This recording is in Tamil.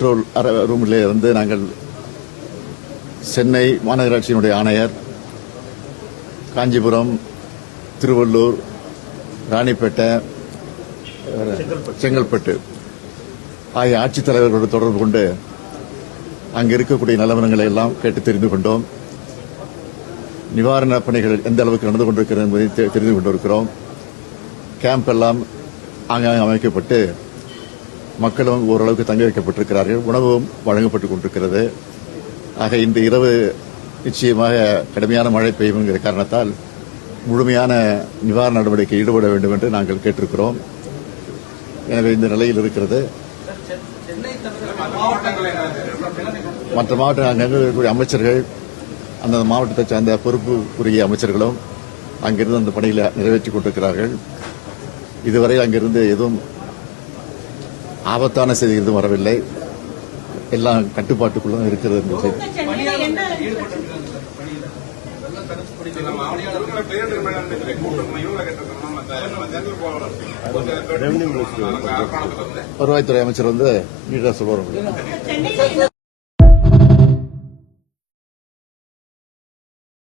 கண்ட்ரோல் ரூமிலே நாங்கள் சென்னை மாநகராட்சியினுடைய ஆணையர், காஞ்சிபுரம், திருவள்ளூர், ராணிப்பேட்டை, செங்கல்பட்டு ஆகிய ஆட்சித்தலைவர்களோடு தொடர்பு கொண்டு அங்கு இருக்கக்கூடிய நிலவரங்களை எல்லாம் கேட்டு தெரிந்து கொண்டோம். நிவாரணப் பணிகள் எந்த அளவுக்கு நடந்து கொண்டிருக்கிறது என்பதை தெரிந்து கொண்டிருக்கிறோம். கேம்ப் எல்லாம் ஆங்காங்கே அமைக்கப்பட்டு மக்களும் ஓரளவுக்கு தங்க வைக்கப்பட்டிருக்கிறார்கள். உணவும் வழங்கப்பட்டுக் கொண்டிருக்கிறது. ஆக இன்று இரவு நிச்சயமாக கடுமையான மழை பெய்யும் என்கிற காரணத்தால் முழுமையான நிவாரண நடவடிக்கை ஈடுபட வேண்டும் என்று நாங்கள் கேட்டிருக்கிறோம். எனவே இந்த நிலையில் இருக்கிறது. மற்ற மாவட்ட அங்கங்கே இருக்கக்கூடிய அமைச்சர்கள், அந்த மாவட்டத்தை சார்ந்த பொறுப்புக்குரிய அமைச்சர்களும் அங்கிருந்து அந்த பணிகளை நிறைவேற்றிக் கொண்டிருக்கிறார்கள். இதுவரை அங்கிருந்து எதுவும் ஆபத்தான செய்தி எதுவும் வரவில்லை. எல்லாம் கட்டுப்பாட்டுக்குள்ள இருக்கிறது என்று வருவாய்த்துறை அமைச்சர் நீட்டா சொல்வார்.